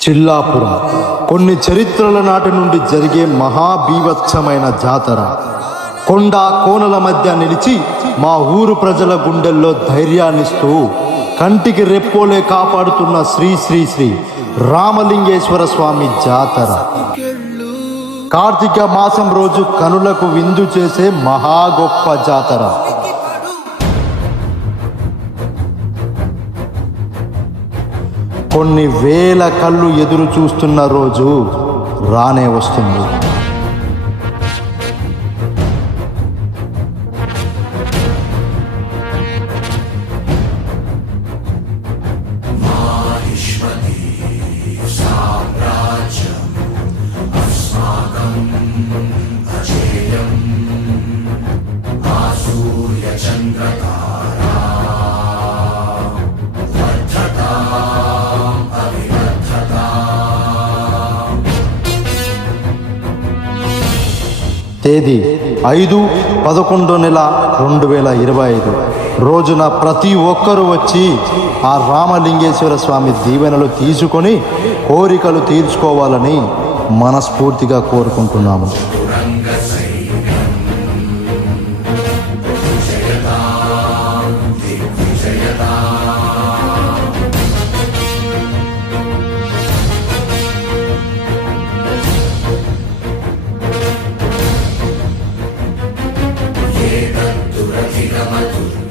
చిల్లాపుర. కొన్ని చరిత్రల నాటి నుండి జరిగే మహాబీభత్సమైన జాతర. కొండ కోనల మధ్య నిలిచి మా ఊరు ప్రజల గుండెల్లో ధైర్యాన్నిస్తూ కంటికి రెప్పోలే కాపాడుతున్న శ్రీ శ్రీ శ్రీ రామలింగేశ్వర స్వామి జాతర. కార్తీక మాసం రోజు కనులకు విందు చేసే మహా గొప్ప జాతర. కొన్ని వేల కళ్ళు ఎదురు చూస్తున్న రోజు రానే వస్తుంది. తేదీ ఐదు పదకొండు నెల రెండు వేల ఇరవై ఐదు. రోజున ప్రతి ఒక్కరూ వచ్చి ఆ రామలింగేశ్వర స్వామి దీవెనలు తీసుకొని కోరికలు తీర్చుకోవాలని మనస్ఫూర్తిగా కోరుకుంటున్నాము. మధుర మధుర